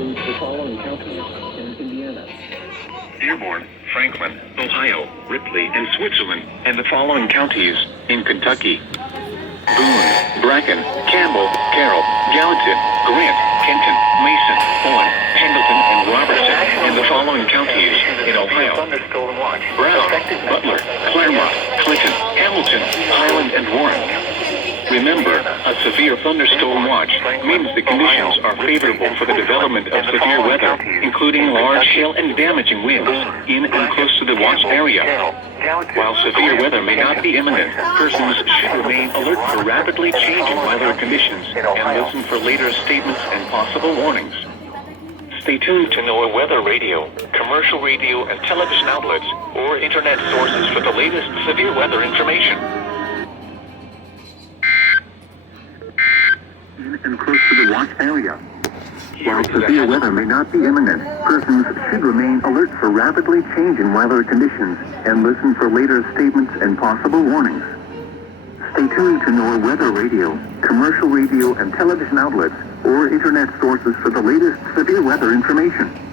includes the following counties in Indiana: Dearborn, Franklin, Ohio, Ripley, and Switzerland, and the following counties in Kentucky: Boone, Bracken, Campbell, Carroll, Gallatin, Grant, Kenton, Mason, Owen, Pendleton, and Robertson, and the following counties in Ohio: Brown, Butler, Claremont, Clinton, Hamilton, Highland, and Warren. Remember, a severe thunderstorm watch means the conditions are favorable for the development of severe weather, including large hail and damaging winds in and close to the watch area. While severe weather may not be imminent, persons should remain alert for rapidly changing weather conditions and listen for later statements and possible warnings. Stay tuned to NWR weather radio, commercial radio and television outlets, or internet sources for the latest severe weather information. In and close to the watch area. While severe weather may not be imminent, persons should remain alert for rapidly changing weather conditions and listen for later statements and possible warnings. Stay tuned to NWR weather radio, commercial radio and television outlets, or internet sources for the latest severe weather information.